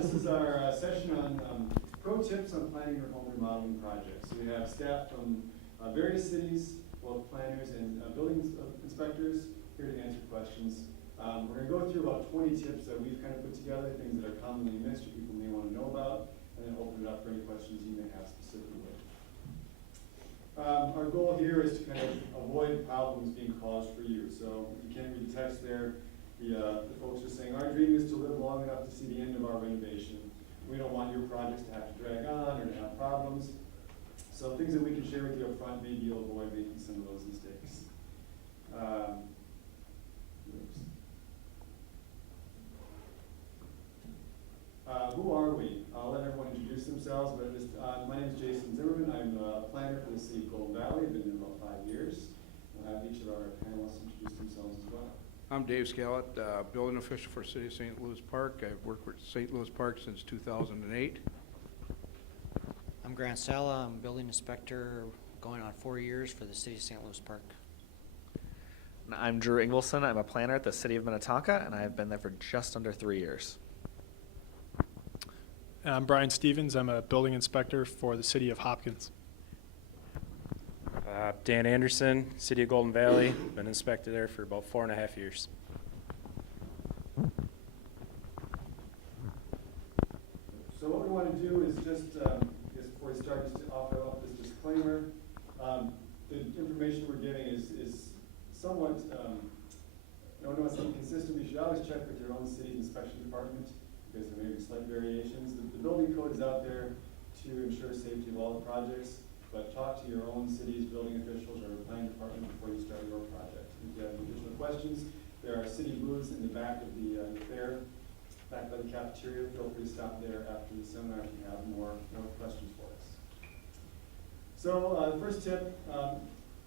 This is our session on pro tips on planning your home remodeling project. So we have staff from various cities, both planners and building inspectors, here to answer questions. We're going to go through about 20 tips that we've kind of put together, things that are commonly missed or people may want to know about, and then open it up for any questions you may have specifically. Our goal here is to kind of avoid problems being caused for you. So you can't read the text there. The folks are saying, our dream is to live long enough to see the end of our renovation. We don't want your projects to have to drag on or to have problems. So things that we can share with you up front, maybe you'll avoid making some of those mistakes. Who are we? I'll let everyone introduce themselves, but just, my name is Jason Zimmerman. I'm a planner for the city of Golden Valley. I've been here about 5 years. I'll have each of our panelists introduce themselves as well. I'm Dave Scallett, building official for City of St. Louis Park. I've worked with St. Louis Park since 2008. I'm Grant Sala. I'm building inspector going on 4 years for the City of St. Louis Park. I'm Drew Ingvelson. I'm a planner at the City of Minnetonka, and I've been there for just under 3 years. And I'm Brian Stevens. I'm a building inspector for the City of Hopkins. Dan Anderson, City of Golden Valley. Been inspector there for about 4.5 years. So what we want to do is just, before we start, just to offer up this disclaimer. The information we're giving is somewhat, something consistent. You should always check with your own city's inspection department because there may be slight variations. The building code is out there to ensure safety of all the projects. But talk to your own city's building officials or planning department before you start your project. If you have any additional questions, there are city booths in the back of the fair, back by the cafeteria. Feel free to stop there after the seminar if you have more questions for us. So the first tip,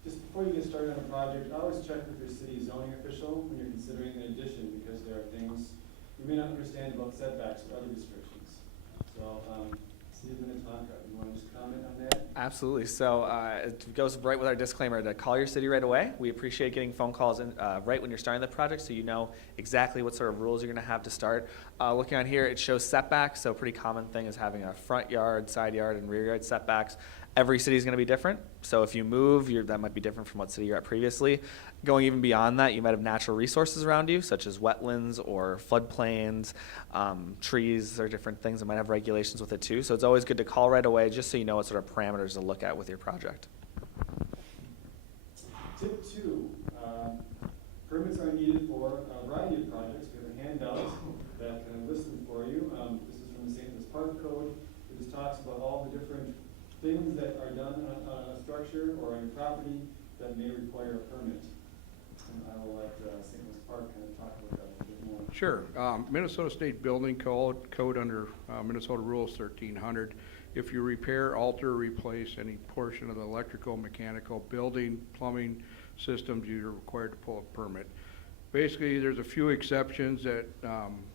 just before you get started on a project, always check with your city zoning official when you're considering an addition because there are things you may not understand about setbacks or other restrictions. So City of Minnetonka, you want to just comment on that? Absolutely. So it goes right with our disclaimer to call your city right away. We appreciate getting phone calls in, right when you're starting the project so you know exactly what sort of rules you're going to have to start. Looking on here, it shows setbacks. So a pretty common thing is having a front yard, side yard, and rear yard setbacks. Every city is going to be different. So if you move, that might be different from what city you're at previously. Going even beyond that, you might have natural resources around you, such as wetlands or floodplains, trees or different things that might have regulations with it too. So it's always good to call right away just so you know what sort of parameters to look at with your project. Tip 2, permits are needed for a variety of projects. We have a handout that kind of lists them for you. This is from the St. Louis Park Code. It just talks about all the different things that are done on a structure or on your property that may require a permit. And I will let St. Louis Park kind of talk about that a bit more. Sure. Minnesota State Building Code under Minnesota Rules 1300. If you repair, alter, or replace any portion of the electrical, mechanical, building, plumbing systems, you're required to pull a permit. Basically, there's a few exceptions that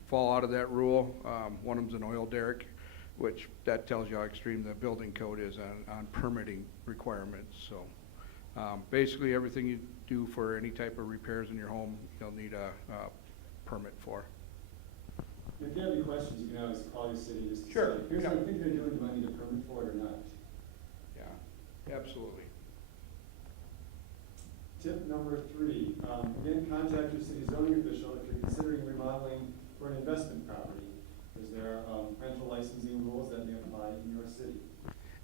fall out of that rule. One of them's an oil derrick, which that tells you how extreme the building code is on permitting requirements. So basically everything you do for any type of repairs in your home, you'll need a permit for. If you have any questions, you can always call your city just to Sure. say, here's what I think they're doing, do I need a permit for it or not? Yeah, absolutely. Tip number 3, again, contact your city zoning official if you're considering remodeling for an investment property, because there are rental licensing rules that may apply in your city.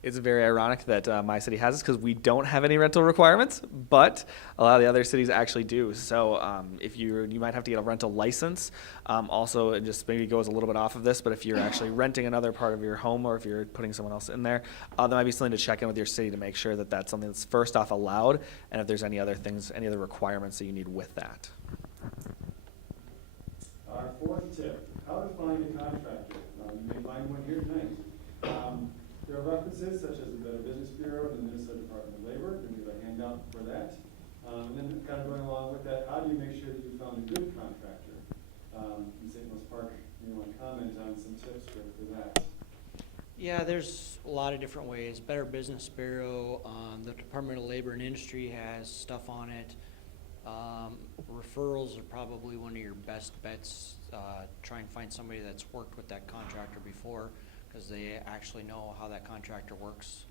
It's very ironic that my city has this because we don't have any rental requirements, but a lot of the other cities actually do. So if you might have to get a rental license. Also, it just maybe goes a little bit off of this, but if you're actually renting another part of your home or if you're putting someone else in there, that might be something to check in with your city to make sure that that's something that's first off allowed, and if there's any other things, any other requirements that you need with that. Our 4th tip, how to find a contractor. You may find one here tonight. There are references such as the Better Business Bureau and the Minnesota Department of Labor. We have a handout for that. And then kind of going along with that, how do you make sure that you found a good contractor? In St. Louis Park, you want to comment on some tips for that? Yeah, there's a lot of different ways. Better Business Bureau, the Department of Labor and Industry has stuff on it. Referrals are probably one of your best bets. Try and find somebody that's worked with that contractor before, because they actually know how that contractor works.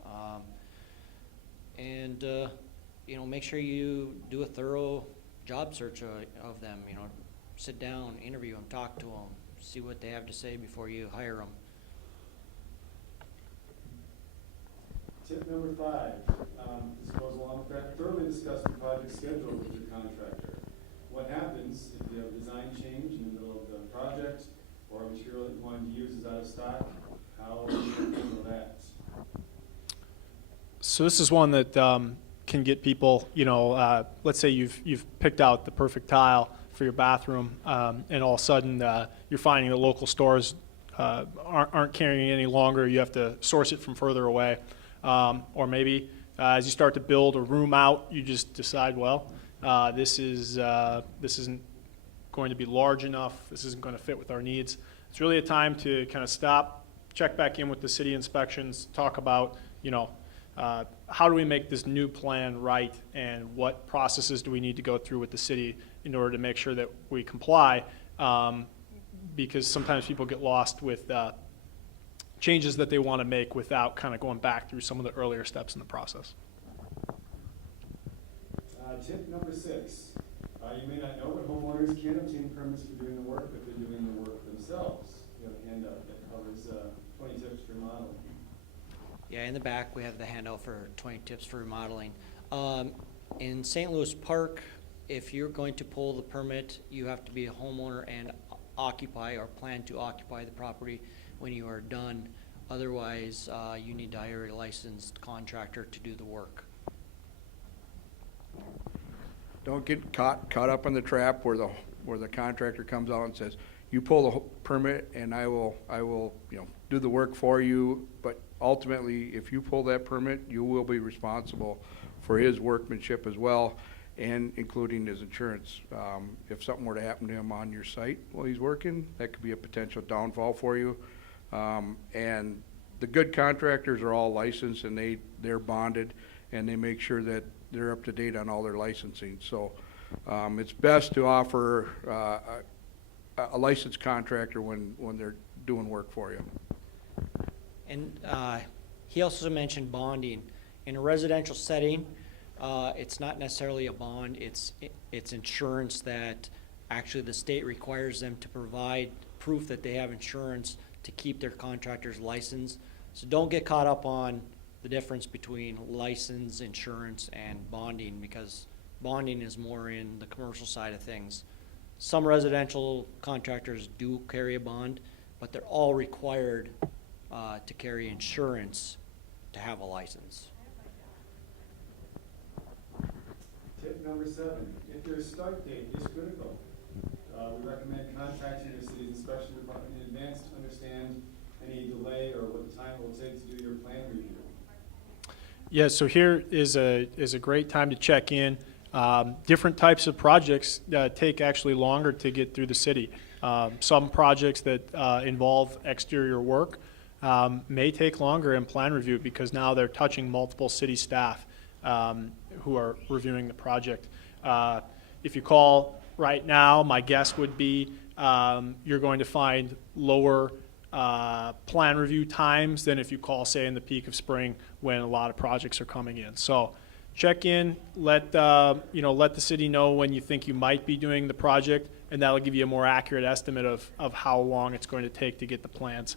And you know, make sure you do a thorough job search of them. You know, sit down, interview them, talk to them, see what they have to say before you hire them. Tip number 5, this goes along with that, thoroughly discuss the project schedule with your contractor. What happens if you have a design change in the middle of the project, or a material that you wanted to use is out of stock? How do you handle that? So this is one that can get people, you know, let's say you've picked out the perfect tile for your bathroom, and all of a sudden you're finding that local stores aren't carrying it any longer. You have to source it from further away. Or maybe as you start to build a room out, you just decide, well, this isn't going to be large enough. This isn't going to fit with our needs. It's really a time to kind of stop, check back in with the city inspections, talk about, you know, how do we make this new plan right, and what processes do we need to go through with the city in order to make sure that we comply, because sometimes people get lost with changes that they want to make without kind of going back through some of the earlier steps in the process. Tip number 6, you may not know, but homeowners can obtain permits for doing the work if they're doing the work themselves. We have a handout that covers 20 tips for remodeling. Yeah, in the back we have the handout for 20 tips for remodeling. In St. Louis Park, if you're going to pull the permit, you have to be a homeowner and occupy or plan to occupy the property when you are done. Otherwise, you need to hire a licensed contractor to do the work. Don't get caught up in the trap where the contractor comes out and says, you pull the permit and I will, you know, do the work for you. But ultimately, if you pull that permit, you will be responsible for his workmanship as well, and including his insurance. If something were to happen to him on your site while he's working, that could be a potential downfall for you. And the good contractors are all licensed, and they're bonded, and they make sure that they're up to date on all their licensing. So it's best to offer a licensed contractor when they're doing work for you. And he also mentioned bonding. In a residential setting, it's not necessarily a bond, it's insurance that actually the state requires them to provide proof that they have insurance to keep their contractors licensed. So don't get caught up on the difference between license, insurance, and bonding, because bonding is more in the commercial side of things. Some residential contractors do carry a bond, but they're all required to carry insurance to have a license. Tip number 7, if your start date is critical, we recommend contacting your city's inspection department in advance to understand any delay or what the time it will take to do your plan review. Yeah, so here is a great time to check in. Different types of projects take actually longer to get through the city. Some projects that involve exterior work may take longer in plan review because now they're touching multiple city staff who are reviewing the project. If you call right now, my guess would be you're going to find lower plan review times than if you call, say, in the peak of spring when a lot of projects are coming in. So check in, let the city know when you think you might be doing the project, and that'll give you a more accurate estimate of how long it's going to take to get the plans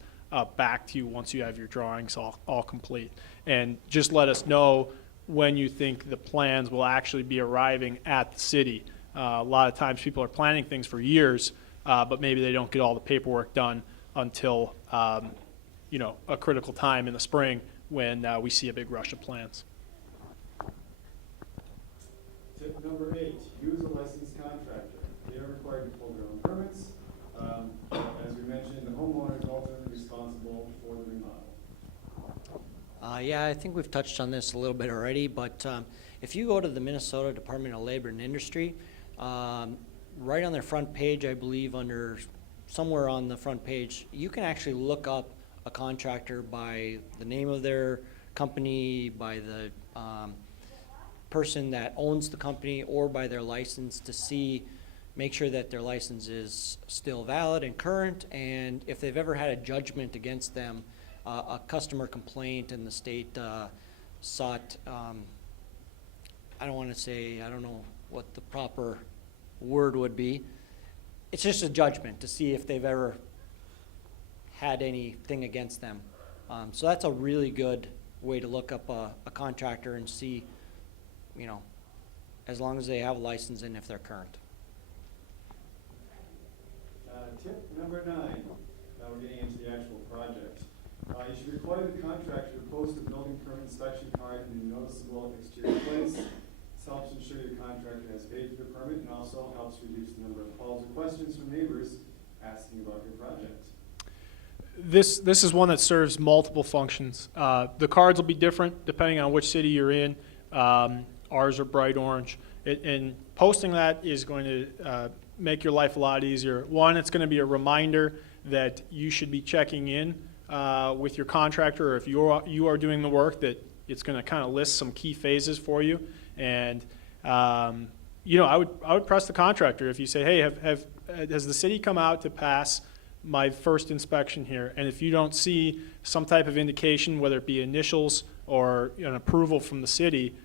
back to you once you have your drawings all complete. And just let us know when you think the plans will actually be arriving at the city. A lot of times people are planning things for years, but maybe they don't get all the paperwork done until a critical time in the spring when we see a big rush of plans. Tip number 8, use a licensed contractor. They are required to pull their own permits. As we mentioned, the homeowner is ultimately responsible for the remodel. Yeah, I think we've touched on this a little bit already, but if you go to the Minnesota Department of Labor and Industry, right on their front page, I believe somewhere on the front page, you can actually look up a contractor by the name of their company, by person that owns the company or by their license to see, make sure that their license is still valid and current, and if they've ever had a judgment against them, a customer complaint, and the state sought, I don't know what the proper word would be. It's just a judgment to see if they've ever had anything against them. So that's a really good way to look up a contractor and see, you know, as long as they have a license and if they're current. Tip number 9, now we're getting into the actual project. You should require the contractor to post a building permit inspection card in a noticeable exterior place. This helps ensure your contractor has paid for the permit and also helps reduce the number of calls or questions from neighbors asking about your project. This is one that serves multiple functions. The cards will be different depending on which city you're in. Ours are bright orange. And posting that is going to make your life a lot easier. One, it's going to be a reminder that you should be checking in with your contractor, or if you are doing the work, that it's going to kind of list some key phases for you. And you know, I would press the contractor if you say, hey, has the city come out to pass my first inspection here? And if you don't see some type of indication, whether it be initials or an approval from the city,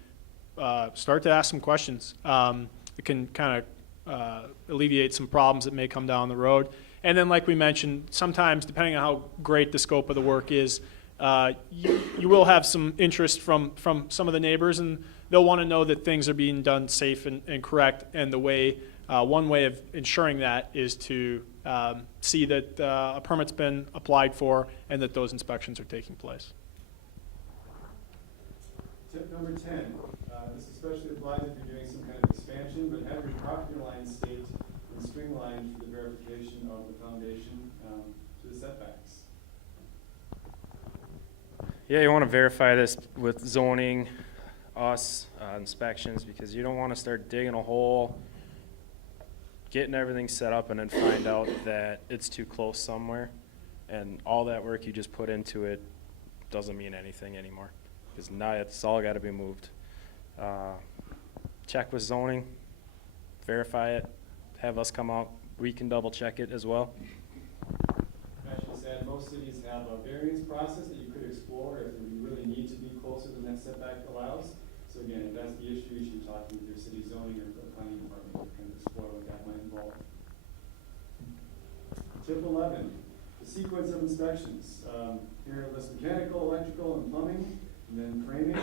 start to ask some questions. It can kind of alleviate some problems that may come down the road. And then, like we mentioned, sometimes, depending on how great the scope of the work is, you will have some interest from some of the neighbors, and they'll want to know that things are being done safe and correct. And the way, one way of ensuring that is to see that a permit's been applied for and that those inspections are taking place. Tip number 10, this especially applies if you're doing some kind of expansion, but have your property line staked and string lined for the verification of the foundation to the setbacks. Yeah, you want to verify this with zoning, inspections, because you don't want to start digging a hole, getting everything set up, and then find out that it's too close somewhere, and all that work you just put into it doesn't mean anything anymore, because now it's all got to be moved. Check with zoning, verify it, have us come out, we can double check it as well. I should say, most cities have a variance process that you could explore if you really need to be closer than that setback allows. So again, if that's the issue, you should be talking with your city zoning or planning department to kind of explore what that might involve. Tip 11, the sequence of inspections. Here it lists mechanical, electrical, and plumbing, and then framing,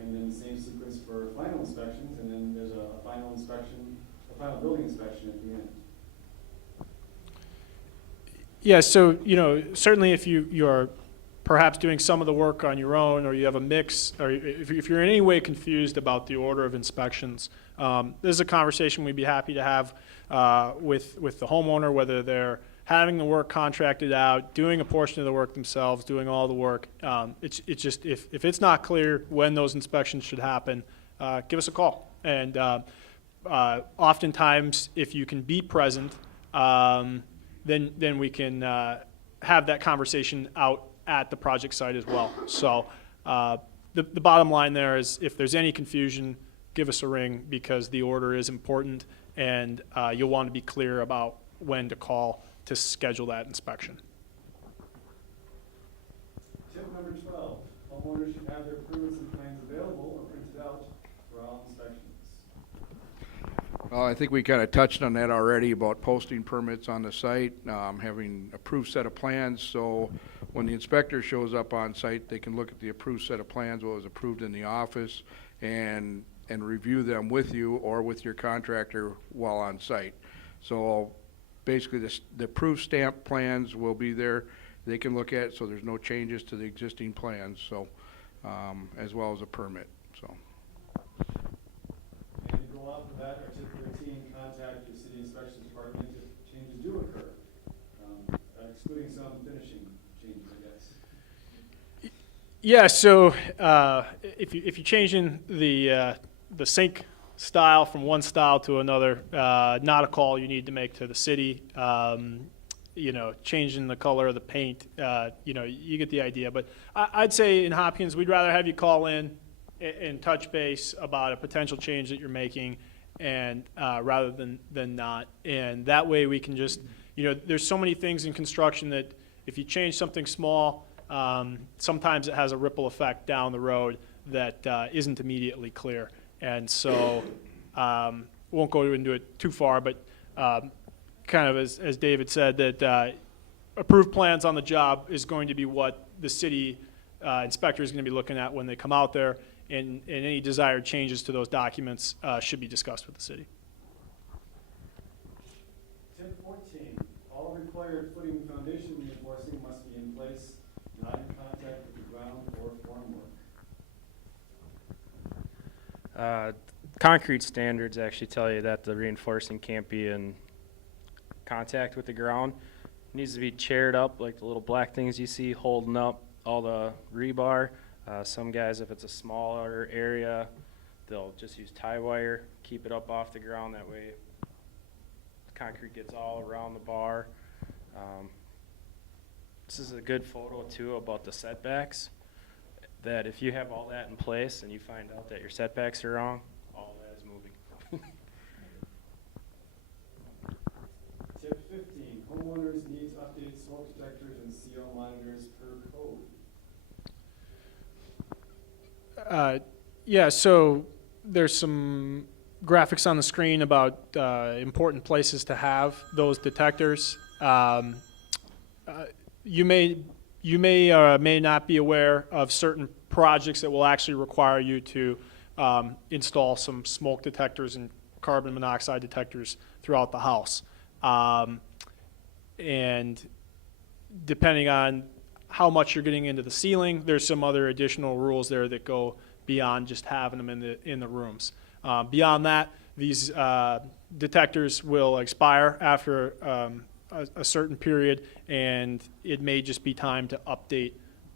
and then the same sequence for final inspections, and then there's a final inspection, a final building inspection at the end. Yeah, so, you know, certainly if you are perhaps doing some of the work on your own, or you have a mix, or if you're in any way confused about the order of inspections, this is a conversation we'd be happy to have with the homeowner, whether they're having the work contracted out, doing a portion of the work themselves, doing all the work. It's just, if it's not clear when those inspections should happen, give us a call. And oftentimes, if you can be present, then we can have that conversation out at the project site as well. So the bottom line there is, if there's any confusion, give us a ring, because the order is important, and you'll want to be clear about when to call to schedule that inspection. Tip number 12, homeowners should have their permits and plans available or printed out for all inspections. Well, I think we kind of touched on that already about posting permits on the site, having approved set of plans, so when the inspector shows up on site, they can look at the approved set of plans, what was approved in the office, and review them with you or with your contractor while on site. So basically, the approved stamp plans will be there. They can look at it, so there's no changes to the existing plans, so as well as a permit. So. And to go off of that, our tip 13, contact your city inspection department if changes do occur, excluding some finishing changes, I guess. Yeah, so if you're changing the sink style from one style to another, not a call you need to make to the city. You know, changing the color of the paint, you know, you get the idea. But I'd say in Hopkins, we'd rather have you call in, and touch base about a potential change that you're making, and rather than not. And that way we can just, there's so many things in construction that if you change something small, sometimes it has a ripple effect down the road that isn't immediately clear. And so, won't go into it too far, but kind of as David said, that approved plans on the job is going to be what the city inspector is going to be looking at when they come out there, and any desired changes to those documents should be discussed with the city. Tip 14, all required footing and foundation reinforcing must be in place, not in contact with the ground or formwork. Concrete standards actually tell you that the reinforcing can't be in contact with the ground. It needs to be chaired up like the little black things you see holding up all the rebar. Some guys, if it's a smaller area, they'll just use tie wire, keep it up off the ground. That way the concrete gets all around the bar. This is a good photo too about the setbacks, that if you have all that in place and you find out that your setbacks are wrong, all that is moving. Tip 15, homeowners need to update smoke detectors and CO monitors per code. Yeah, so there's some graphics on the screen about important places to have those detectors. You may or may not be aware of certain projects that will actually require you to install some smoke detectors and carbon monoxide detectors throughout the house. And depending on how much you're getting into the ceiling, there's some other additional rules there that go beyond just having them in the rooms. Beyond that, these detectors will expire after a certain period, and it may just be time to update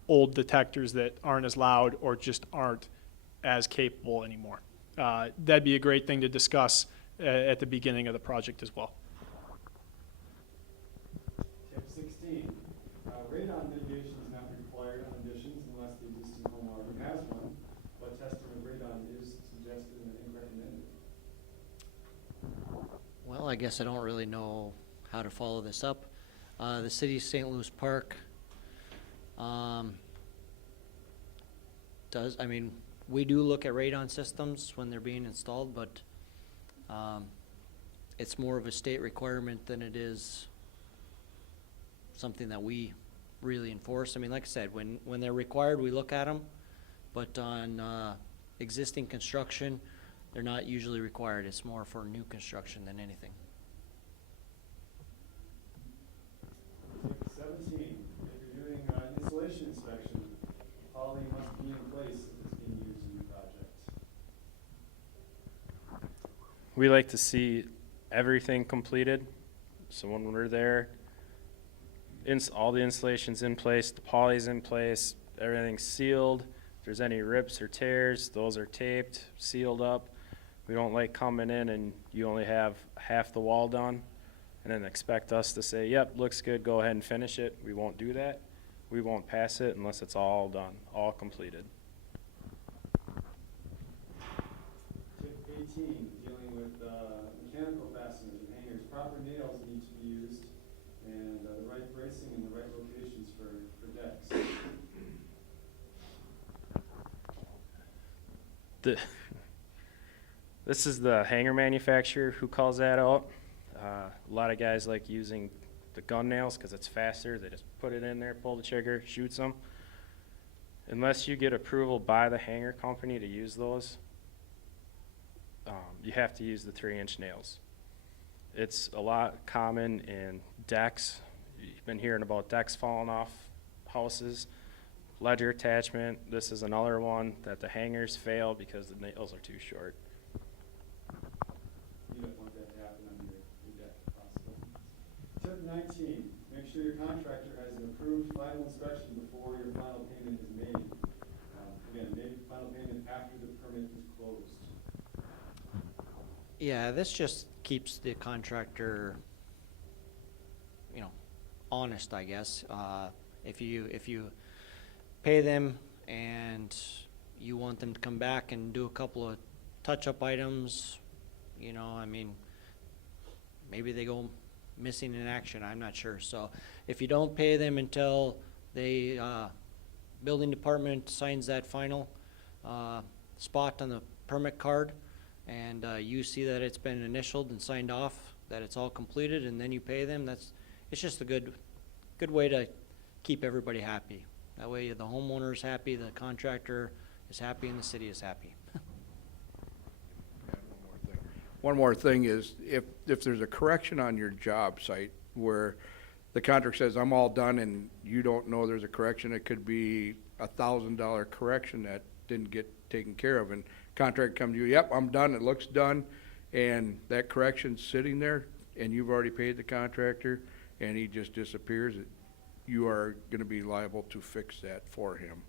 old detectors that aren't as loud or just aren't as capable anymore. That'd be a great thing to discuss at the beginning of the project as well. Tip 16, radon mitigation is not required on additions unless the existing homeowner already has one, but testing of radon is suggested and recommended. Well, I guess I don't really know how to follow this up. The city of St. Louis Park we do look at radon systems when they're being installed, but it's more of a state requirement than it is something that we really enforce. I mean, like I said, when they're required, we look at them, but on existing construction, they're not usually required. It's more for new construction than anything. Tip 17, if you're doing an insulation inspection, poly must be in place if it's being used in the project. We like to see everything completed. So when we're there, all the installation's in place, the poly's in place, everything's sealed. If there's any rips or tears, those are taped, sealed up. We don't like coming in and you only have half the wall done and then expect us to say, yep, looks good, go ahead and finish it. We won't do that. We won't pass it unless it's all done, all completed. Tip 18, dealing with mechanical fasteners and hangers. Proper nails need to be used, and the right bracing in the right locations for decks. This is the hanger manufacturer who calls that out. A lot of guys like using the gun nails because it's faster. They just put it in there, pull the trigger, shoots them. Unless you get approval by the hanger company to use those, you have to use the 3-inch nails. It's a lot common in decks. You've been hearing about decks falling off houses. Ledger attachment, this is another one that the hangers fail because the nails are too short. You don't want that to happen on your deck if possible. Tip 19, make sure your contractor has an approved final inspection before your final payment is made. Again, make final payment after the permit is closed. Yeah, this just keeps the contractor, honest, I guess. If you pay them and you want them to come back and do a couple of touch-up items, you know, I mean, maybe they go missing in action, I'm not sure. So if you don't pay them until they, building department signs that final spot on the permit card, and you see that it's been initialed and signed off, that it's all completed, and then you pay them, it's just a good way to keep everybody happy. That way the homeowner is happy, the contractor is happy, and the city is happy. One more thing is, if there's a correction on your job site where the contractor says, I'm all done, and you don't know there's a correction, it could be $1,000 correction that didn't get taken care of, and contractor comes to you, yep, I'm done, it looks done, and that correction's sitting there, and you've already paid the contractor, and he just disappears, you are gonna be liable to fix that for him.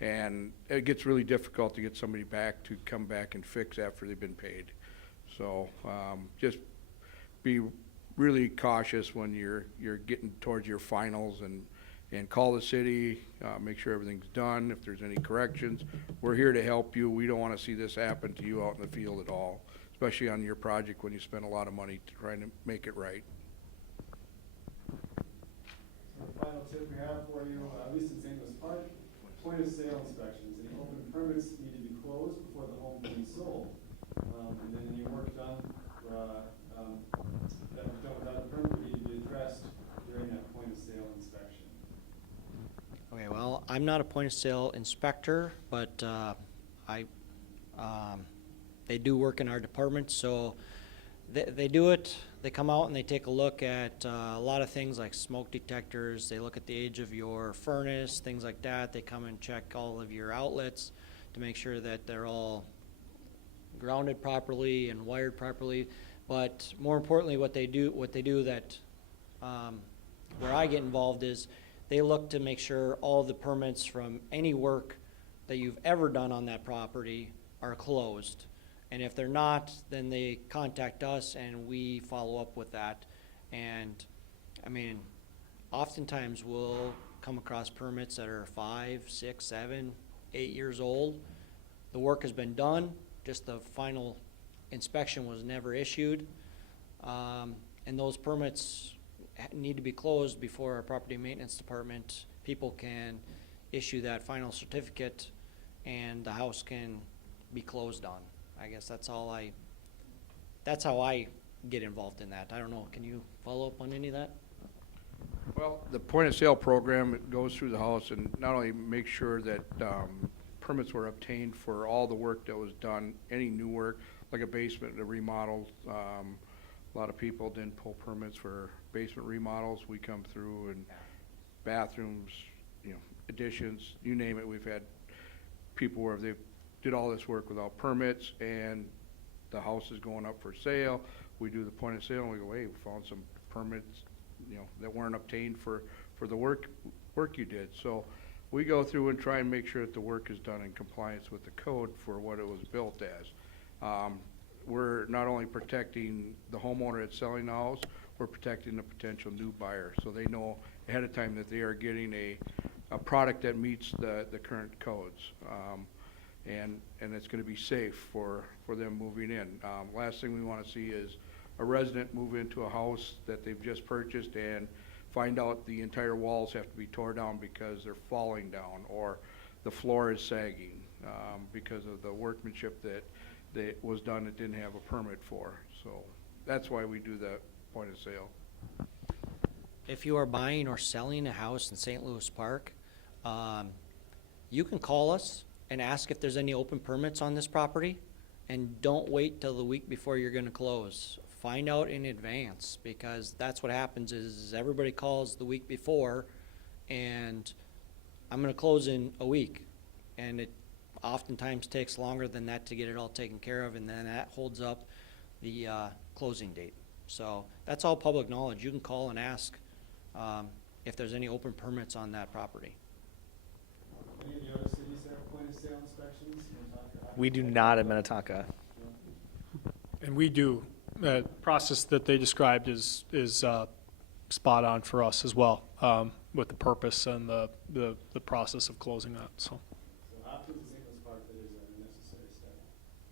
And it gets really difficult to get somebody back to come back and fix after they've been paid. So, just be really cautious when you're getting towards your finals, and call the city, make sure everything's done. If there's any corrections, we're here to help you. We don't wanna see this happen to you out in the field at all, especially on your project when you spend a lot of money trying to make it right. So the final tip we have for you, at least in St. Louis Park, point of sale inspections. Any open permits need to be closed before the home can be sold. And then any work done, that was done without a permit need to be addressed during that point of sale inspection. Okay, well, I'm not a point of sale inspector, but they do work in our department, so they do it. They come out and they take a look at a lot of things like smoke detectors. They look at the age of your furnace, things like that. They come and check all of your outlets to make sure that they're all grounded properly and wired properly. But more importantly, what they do that where I get involved is they look to make sure all the permits from any work that you've ever done on that property are closed. And if they're not, then they contact us and we follow up with that. And, I mean, oftentimes we'll come across permits that are 5, 6, 7, 8 years old. The work has been done, just the final inspection was never issued. And those permits need to be closed before our property maintenance department people can issue that final certificate and the house can be closed on. I guess that's how I get involved in that. I don't know, can you follow up on any of that? Well, the point of sale program, it goes through the house and not only make sure that permits were obtained for all the work that was done, any new work, like a basement, a remodel. A lot of people didn't pull permits for basement remodels. We come through, and bathrooms, additions, you name it. We've had people where they did all this work without permits, and the house is going up for sale. We do the point of sale, and we go, hey, we found some permits, that weren't obtained for the work you did. So we go through and try and make sure that the work is done in compliance with the code for what it was built as. We're not only protecting the homeowner that's selling the house, we're protecting the potential new buyer, so they know ahead of time that they are getting a product that meets the current codes. And it's gonna be safe for them moving in. Last thing we wanna see is a resident move into a house that they've just purchased and find out the entire walls have to be tore down because they're falling down, or the floor is sagging, because of the workmanship that was done that didn't have a permit for. So that's why we do the point of sale. If you are buying or selling a house in St. Louis Park, you can call us and ask if there's any open permits on this property, and don't wait till the week before you're gonna close. Find out in advance, because that's what happens is everybody calls the week before, and I'm gonna close in a week, and it oftentimes takes longer than that to get it all taken care of, and then that holds up the closing date. So that's all public knowledge. You can call and ask if there's any open permits on that property. Any of the other cities have point of sale inspections? We do not in Minnetonka. And we do. The process that they described is spot on for us as well, with the purpose and the process of closing that, so. So options in St. Louis Park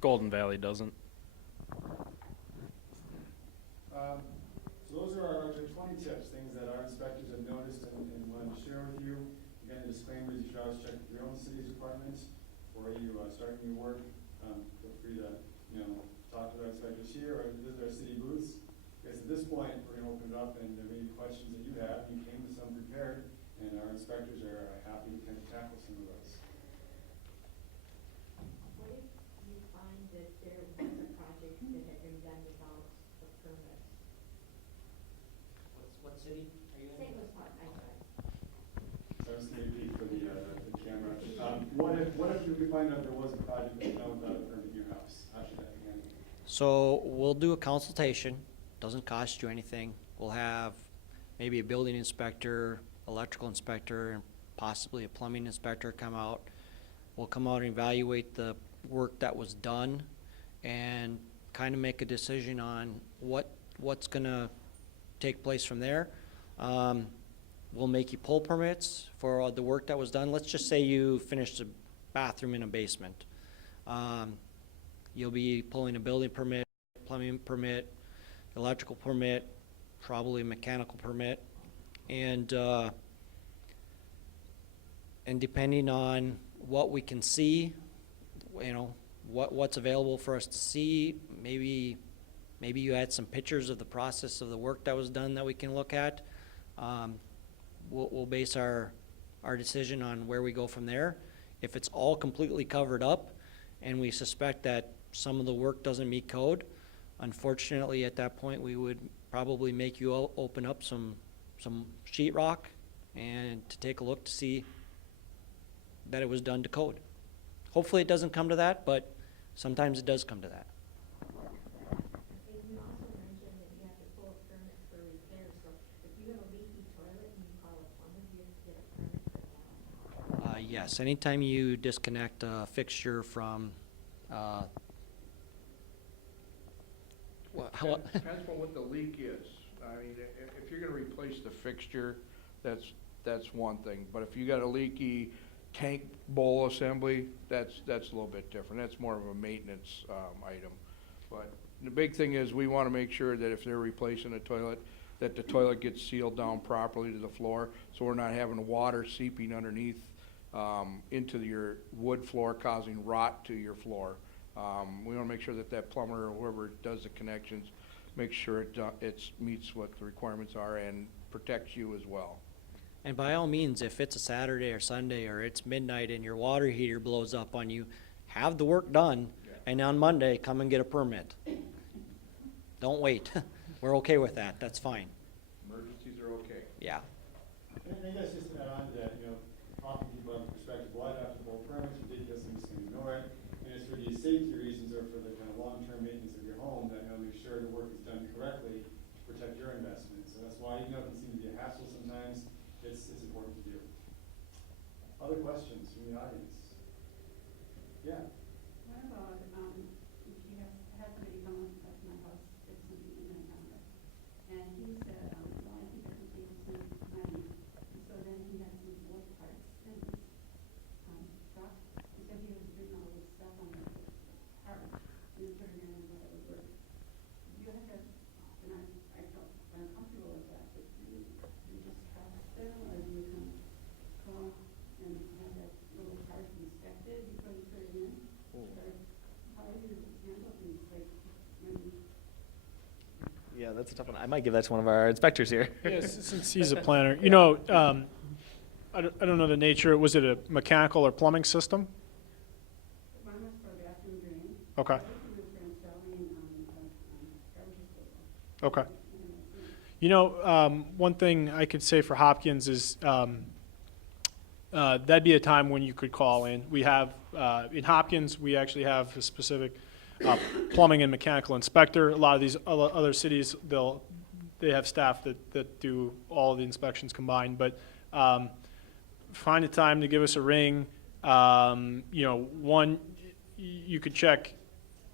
Golden Valley doesn't. So those are our 20 tips, things that our inspectors have noticed and wanted to share with you. Again, the disclaimer is you should always check with your own city's requirements before you start your work. Feel free to, talk to our inspectors here or visit our city booths. I guess at this point, we're going to open it up and there may be questions that you have. You came with some prepared, and our inspectors are happy to kind of tackle some of those. What if you find that there was a project that had been done without a permit? What city are you St. Louis Park, I'm sorry. So I'm just going to repeat for the camera. What if you could find out there was a project that was done without a permit in your house? How should that be handled? So we'll do a consultation, doesn't cost you anything. We'll have maybe a building inspector, electrical inspector, and possibly a plumbing inspector come out. We'll come out and evaluate the work that was done and kind of make a decision on what's gonna take place from there. We'll make you pull permits for the work that was done. Let's just say you finished a bathroom in a basement. You'll be pulling a building permit, plumbing permit, electrical permit, probably a mechanical permit, and depending on what we can see, what's available for us to see, maybe you had some pictures of the process of the work that was done that we can look at. We'll base our decision on where we go from there. If it's all completely covered up and we suspect that some of the work doesn't meet code, unfortunately at that point we would probably make you open up some sheetrock and to take a look to see that it was done to code. Hopefully it doesn't come to that, but sometimes it does come to that. And you also mentioned that you have to pull a permit for repairs, so if you have a leaky toilet and you call a plumber, do you have to get a permit for that? Yes, anytime you disconnect a fixture from, Depends on what the leak is. I mean, if you're gonna replace the fixture, that's one thing. But if you got a leaky tank bowl assembly, that's a little bit different. That's more of a maintenance, item. But the big thing is we wanna make sure that if they're replacing a toilet, that the toilet gets sealed down properly to the floor, so we're not having water seeping underneath, into your wood floor, causing rot to your floor. We wanna make sure that that plumber or whoever does the connections makes sure it meets what the requirements are and protects you as well. and by all means, if it's a Saturday or Sunday or it's midnight and your water heater blows up on you, have the work done, and on Monday, come and get a permit. Don't wait. We're okay with that. That's fine. Emergencies are okay. Yeah. And I guess just to add on to that, often people have the perspective, well, I'd have to pull permits, ridiculous, I'm just gonna ignore it. And it's for these safety reasons or for the kind of long-term maintenance of your home that make sure the work is done correctly to protect your investment. So that's why, even though it can seem to be a hassle sometimes, it's important to do. Other questions from the audience? Yeah. What about, if you have had somebody come up to my house, fix something in my camera, and he said, well, I think I can save some money, and so then he had some old parts in his, truck, he said he was putting all this stuff on the part, and then put it in and whatever work. You have to, and I felt uncomfortable with that, but you just trust them, or do you come and have that little part inspected before you put it in? Or how do you handle things like when? Yeah, that's a tough one. I might give that to one of our inspectors here. Yes, since he's a planner, I don't know the nature. Was it a mechanical or plumbing system? One was for bathroom drain. Okay, The other one was for installing, garbage disposal. okay. And, One thing I could say for Hopkins is that'd be a time when you could call in. We have, in Hopkins, we actually have a specific plumbing and mechanical inspector. A lot of these other cities, they have staff that do all the inspections combined. But find a time to give us a ring. One, you could check,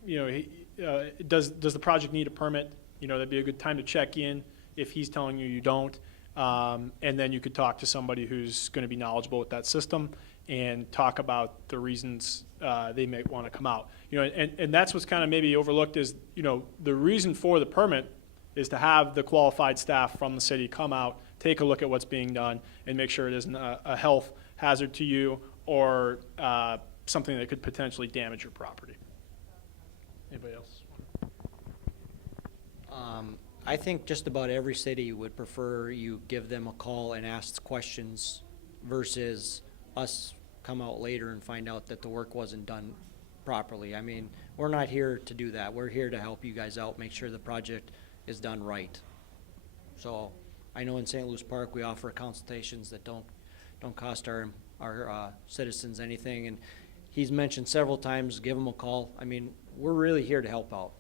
does the project need a permit? That'd be a good time to check in if he's telling you you don't. And then you could talk to somebody who's going to be knowledgeable with that system and talk about the reasons they may want to come out. You know, and that's what's kind of maybe overlooked is, you know, the reason for the permit is to have the qualified staff from the city come out, take a look at what's being done, and make sure it isn't a health hazard to you or something that could potentially damage your property. Anybody else? I think just about every city would prefer you give them a call and ask questions versus us come out later and find out that the work wasn't done properly. I mean, we're not here to do that. We're here to help you guys out, make sure the project is done right. So I know in St. Louis Park, we offer consultations that don't cost our citizens anything. And he's mentioned several times, give them a call. I mean, we're really here to help out.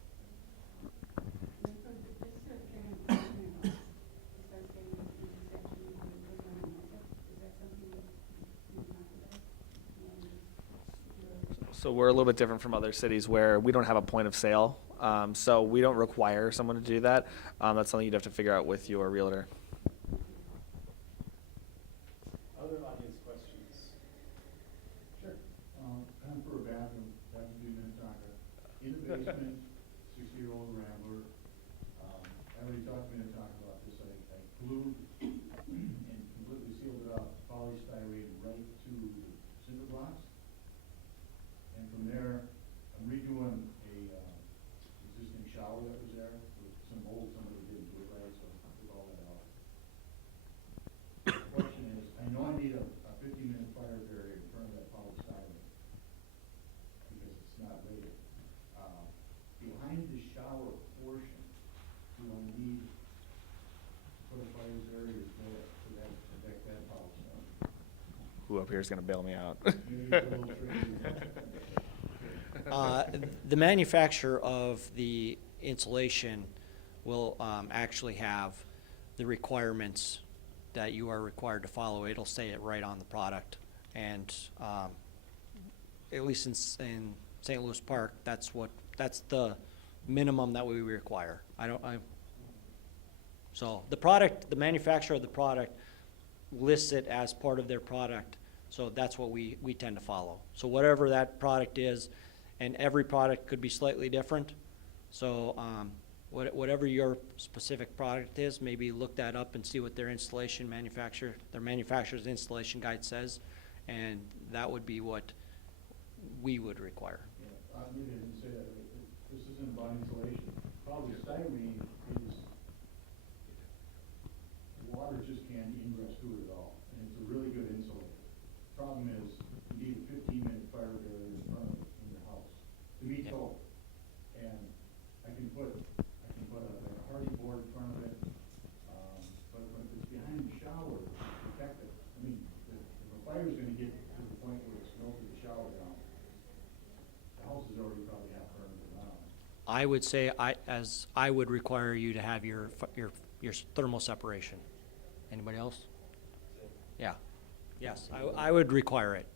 So we're a little bit different from other cities where we don't have a point of sale. So we don't require someone to do that. That's something you'd have to figure out with your realtor. Other audience questions? Sure. I'm for a bathroom in Minnetonka. In the basement, 60-year-old rambler. I already talked to Minnetonka about this. I glued and completely sealed it up, polystyrene right to the cinder blocks. And from there, I'm redoing a existing shower that was there with some mold. Somebody didn't do it right, so I took all that out. The question is, I know I need a 15-minute fire barrier in front of that polystyrene because it's not rated. Behind the shower portion, do I need to put a fire barrier there so that protect that polystyrene? Who up here is going to bail me out? Maybe it's a little tricky. The manufacturer of the insulation will actually have the requirements that you are required to follow. It'll say it right on the product. And at least in St. Louis Park, that's the minimum that we require. So the manufacturer of the product lists it as part of their product. So that's what we tend to follow. So whatever that product is, and every product could be slightly different. So whatever your specific product is, maybe look that up and see what their manufacturer's installation guide says, and that would be what we would require. Yeah, maybe I didn't say that right. This isn't about insulation. Polystyrene is, water just can't ingress through it at all, and it's a really good insulator. Problem is, you need a 15-minute fire barrier in front of it in your house to meet code. And I can put a hardy board in front of it, but if it's behind the shower, it's protected. I mean, if a fire's gonna get to the point where it's melted the shower down, the house is already probably half burned down. I would say I would require you to have your thermal separation. Anybody else? Yeah. Yes, I would require it.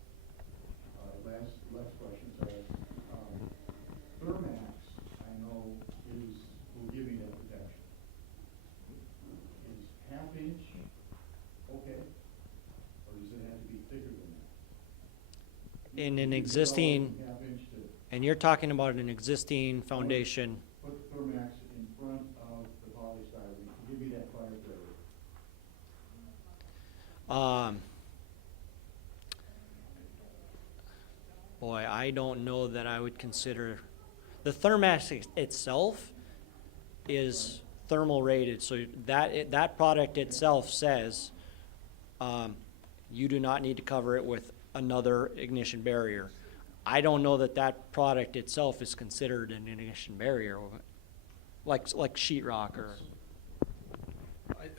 Last question, sorry. Thermax, I know, will give me that protection. Is half-inch okay, or does it have to be thicker than that? In an You can existing, go half-inch to and you're talking about an existing foundation. put Thermax in front of the polystyrene, give me that fire barrier. Boy, I don't know that I would consider, the Thermax itself is thermal rated, so that product itself says you do not need to cover it with another ignition barrier. I don't know that product itself is considered an ignition barrier, like sheetrock or.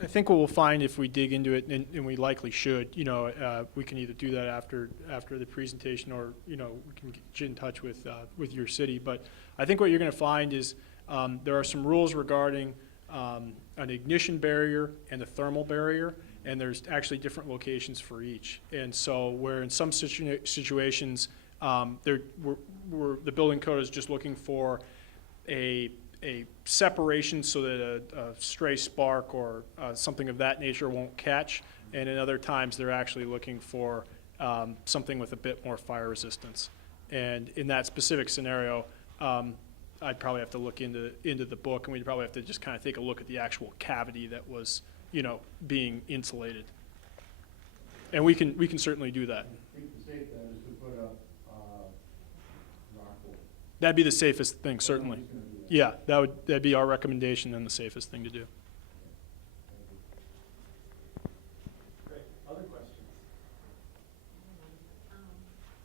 I think what we'll find if we dig into it, and we likely should, we can either do that after the presentation, or we can get you in touch with your city. But I think what you're going to find is there are some rules regarding an ignition barrier and a thermal barrier, and there's actually different locations for each. And so where in some situations the building code is just looking for a a separation so that a stray spark or something of that nature won't catch. And in other times, they're actually looking for something with a bit more fire resistance. And in that specific scenario, I'd probably have to look into the book, and we'd probably have to just kind of take a look at the actual cavity that was, being insulated. And we can certainly do that. I think the safe bet is to put up, rock wool. That'd be the safest thing, certainly. Nobody's gonna do that. Yeah, that'd be our recommendation and the safest thing to do. Great, other questions?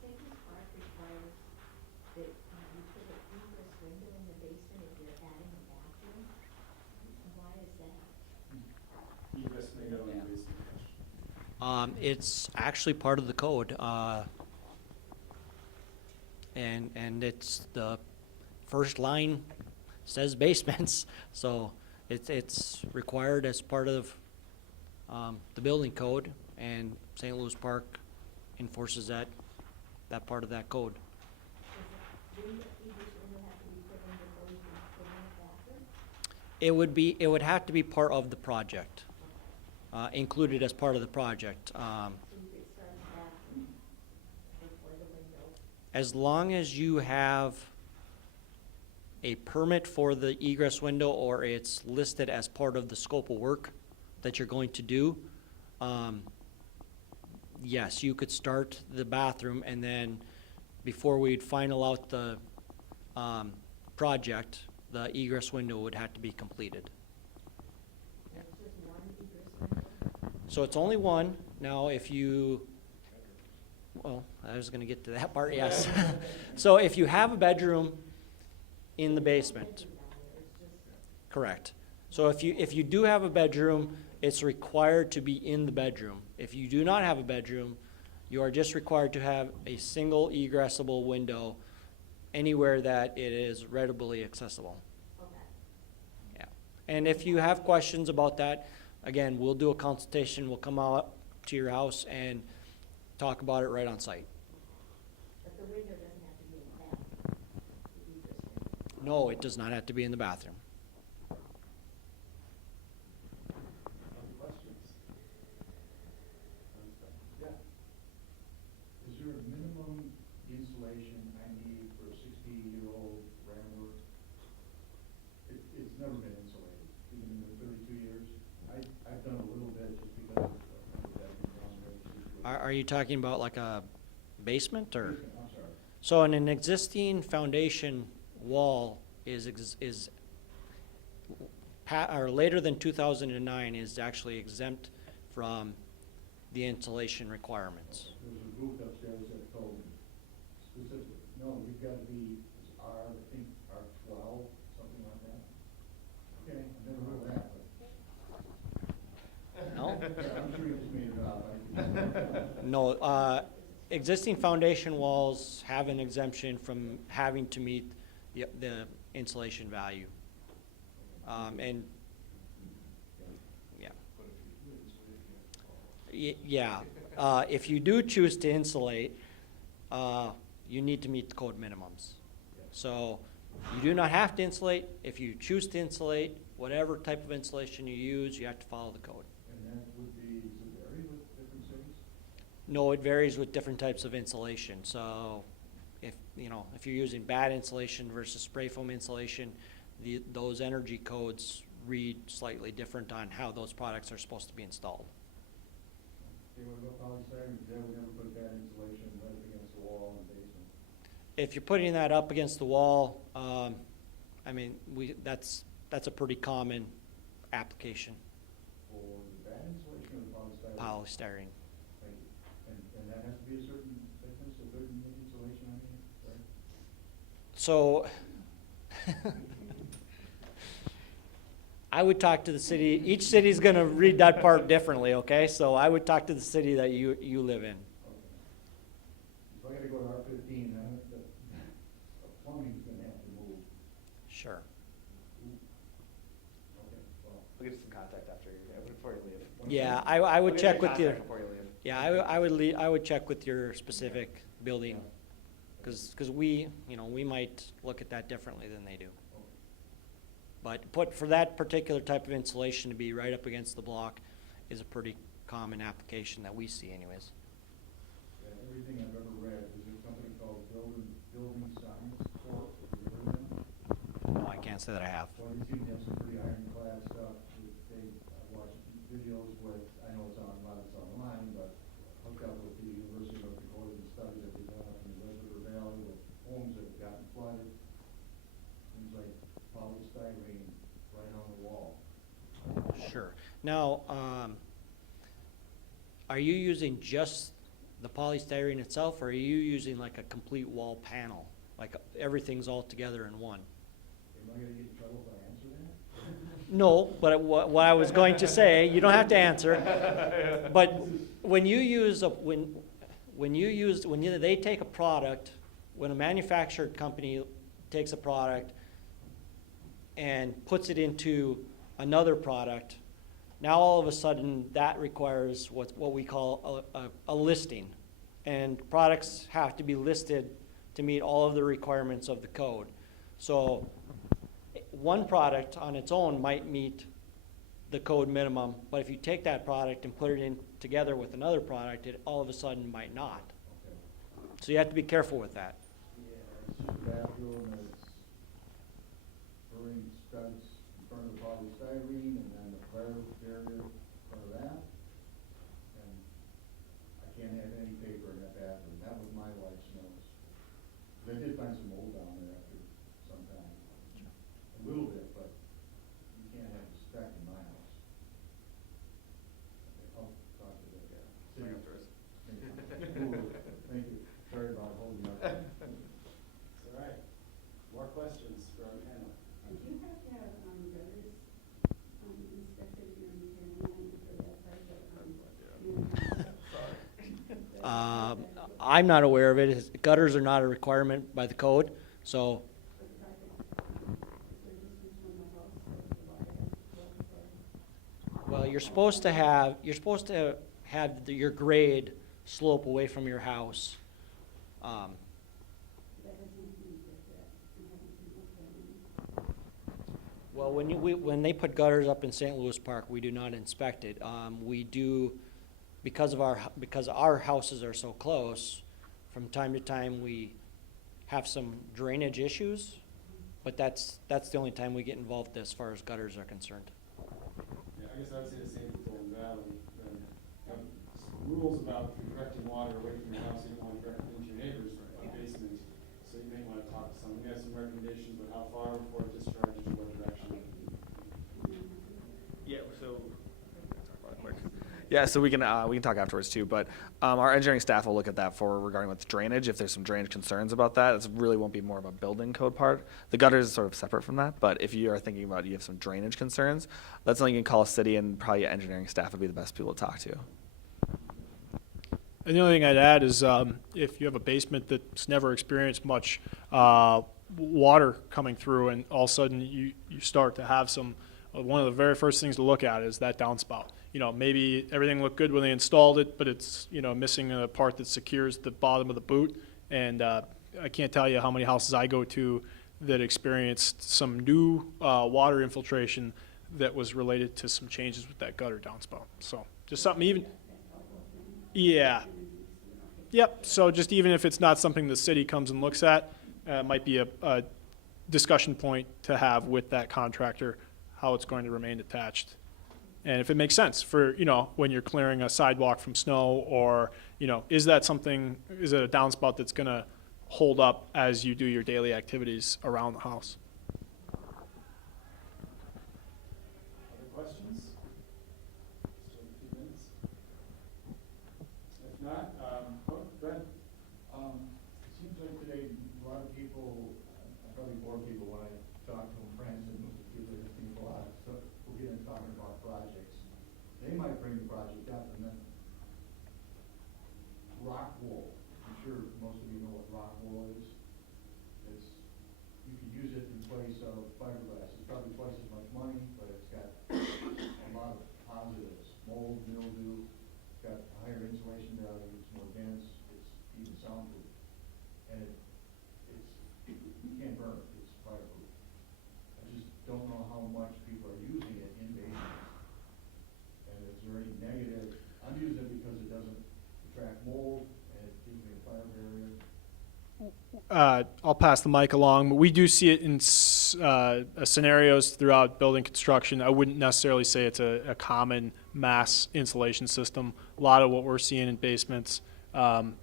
Central Park requires that you put an egress window in the basement if you're adding a bathroom. Why is that? Egress window in the basement. It's actually part of the code, and it's the first line says basements, so it's required as part of the building code, and St. Louis Park enforces that part of that code. Does the egress window have to be put in before you can put in a bathroom? It would have to be part of the project, included as part of the project. So you could start a bathroom before the window. As long as you have a permit for the egress window, or it's listed as part of the scope of work that you're going to do, yes, you could start the bathroom, and then before we'd final out the project, the egress window would have to be completed. And it's just one egress window? So it's only one. Now, if you, well, I was gonna get to that part, yes. So if you have a bedroom in the basement, correct. So if you do have a bedroom, it's required to be in the bedroom. If you do not have a bedroom, you are just required to have a single egressable window anywhere that it is readily accessible. Okay. Yeah. And if you have questions about that, again, we'll do a consultation. We'll come out to your house and talk about it right on site. But the window doesn't have to be in the bathroom, the egress window. No, it does not have to be in the bathroom. Other questions? Yeah. Is there a minimum insulation I need for a 60-year-old Rambler? It's never been insulated, even in the 32 years. I've done a little bit just because of the bedroom downstairs situation. Are you talking about like a basement or? I'm sorry. So an existing foundation wall is or later than 2009 is actually exempt from the insulation requirements. There was a group upstairs that told me specifically, no, you've got to be, it's I think R12, something like that. Okay, I've never heard of that, but. No? I'm sure you just made it up. No, existing foundation walls have an exemption from having to meet the insulation value. And, yeah. Yeah, if you do choose to insulate, you need to meet the code minimums. So you do not have to insulate. If you choose to insulate, whatever type of insulation you use, you have to follow the code. And that would be, does it vary with different cities? No, it varies with different types of insulation. So if you're using bad insulation versus spray foam insulation, those energy codes read slightly different on how those products are supposed to be installed. Okay, what about polystyrene? They would never put that insulation right up against the wall in the basement. If you're putting that up against the wall, that's a pretty common application, For the bad insulation or the polystyrene? polystyrene. Thank you. And that has to be a certain thickness, a certain insulation, I mean, right? So I would talk to the city. Each city's gonna read that part differently, okay? So I would talk to the city that you live in. Okay. If I gotta go to R15, then the plumbing's gonna have to move. Sure. Okay, well. We'll get you some contact after before you leave. Yeah, I would We'll get check you with your, contact before you leave. yeah, I would check with your specific building, because we might look at that differently than they do. But for that particular type of insulation to be right up against the block is a pretty common application that we see anyways. Yeah, everything I've ever read, there's a company called Building Science Corp. Have you heard of them? No, I can't say that I have. Well, you seem to have some pretty ironclad stuff. I watch videos with, I know it's on, a lot of it's online, but hooked up with the University of North Dakota and studies that they've done up in the Red River Valley with homes that have gotten flooded. Things like polystyrene right on the wall. Sure. Now, are you using just the polystyrene itself, or are you using like a complete wall panel? Like everything's all together in one? Am I gonna get in trouble if I answer that? No, but what I was going to say, you don't have to answer. But when you use they take a product, when a manufactured company takes a product and puts it into another product, now all of a sudden that requires what we call a listing. And products have to be listed to meet all of the requirements of the code. So one product on its own might meet the code minimum, but if you take that product and put it in together with another product, it all of a sudden might not. Okay. So you have to be careful with that. Yeah, it's just a bathroom, and it's burning studs in front of the polystyrene, and then the flare barrier in front of that. And I can't have any paper in that bathroom. That was my wife's nose. They did find some mold down there after some time. A little bit, but you can't have the spec in my house. Okay, I'll talk to the guy. Bring it up to us. Thank you. Sorry about holding you up. It's all right. More questions for our panel? And do you have to have, gutters, inspected in your plan for that type of, I'm not aware of it. Gutters are not a requirement by the code, so is there a distance from the house that the water, well, you're supposed to have your grade slope away from your house. that doesn't mean that, you haven't been looked at. Well, when they put gutters up in St. Louis Park, we do not inspect it. We do, because our houses are so close, from time to time we have some drainage issues, but that's the only time we get involved as far as gutters are concerned. Yeah, I guess I would say the same for Golden Valley. Have rules about directing water away from your house. You don't want to direct it into your neighbor's basement. So you may want to talk to someone. We have some recommendations about how far before it discharges or what direction. Yeah, so. Yeah, so we can talk afterwards too, but our engineering staff will look at that for regarding with drainage, if there's some drainage concerns about that. It really won't be more of a building code part. The gutters is sort of separate from that, but if you are thinking about you have some drainage concerns, that's something you can call a city, and probably engineering staff would be the best people to talk to. And the only thing I'd add is if you have a basement that's never experienced much water coming through, and all of a sudden you start to have some, one of the very first things to look at is that downspout. You know, maybe everything looked good when they installed it, but it's, you know, missing a part that secures the bottom of the boot. And I can't tell you how many houses I go to that experienced some new water infiltration that was related to some changes with that gutter downspout. So just something even, yeah. Yep, so just even if it's not something the city comes and looks at, it might be a discussion point to have with that contractor, how it's going to remain attached. And if it makes sense for, you know, when you're clearing a sidewalk from snow, or, you know, is that something, is it a downspout that's going to hold up as you do your daily activities around the house? Other questions? Still a few minutes. If not, go ahead. It seems like today, a lot of people, probably more people when I talk to friends and people that think a lot, so we'll get into talking about projects. They might bring the project up, and then rock wool. I'm sure most of you know what rock wool is. It's, you could use it in place of fiberglass. It's probably twice as much money, but it's got a lot of positives. Mold, mildew, it's got a higher insulation value, it's more dense, it's even soundproof. And you can't burn it, it's fireproof. I just don't know how I'll pass the mic along, but we do see it in scenarios throughout building construction. I wouldn't necessarily say it's a common mass insulation system. A lot of what we're seeing in basements,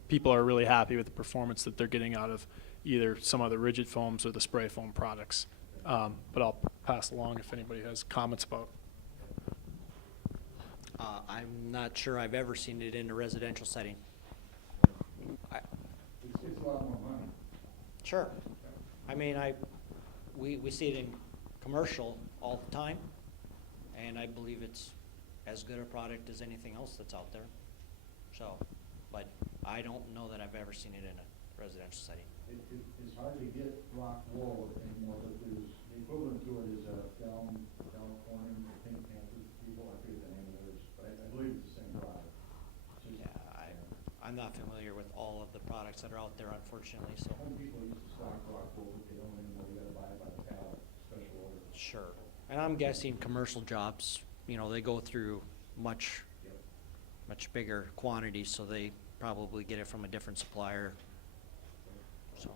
people are really happy with the performance that they're getting out of either some of the rigid foams or the spray foam products. But I'll pass along if anybody has comments about. I'm not sure I've ever seen it in a residential setting. It's a lot more money. Sure. I mean, we see it in commercial all the time, and I believe it's as good a product as anything else that's out there. So, but I don't know that I've ever seen it in a residential setting. It's hard to get rock wool anymore, but there's, the equivalent to it is a down corner, Pink Panther people, I forget the name of theirs, but I believe it's the same product. It's just, Yeah, I'm not familiar with all of the products that are out there, unfortunately, so. Some people used to stock rock wool, but they don't anymore, you gotta buy it by the pallet, special order. Sure. And I'm guessing commercial jobs, you know, they go through much bigger quantities, so they probably get it from a different supplier. So,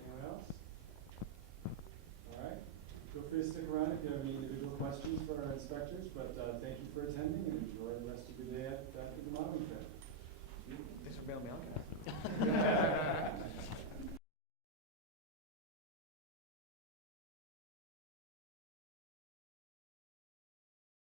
Anyone else? All right, feel free to stick around if you have any individual questions for our inspectors, but thank you for attending and enjoy the rest of your day at the remodeling project. Thanks for bailing me out, guys.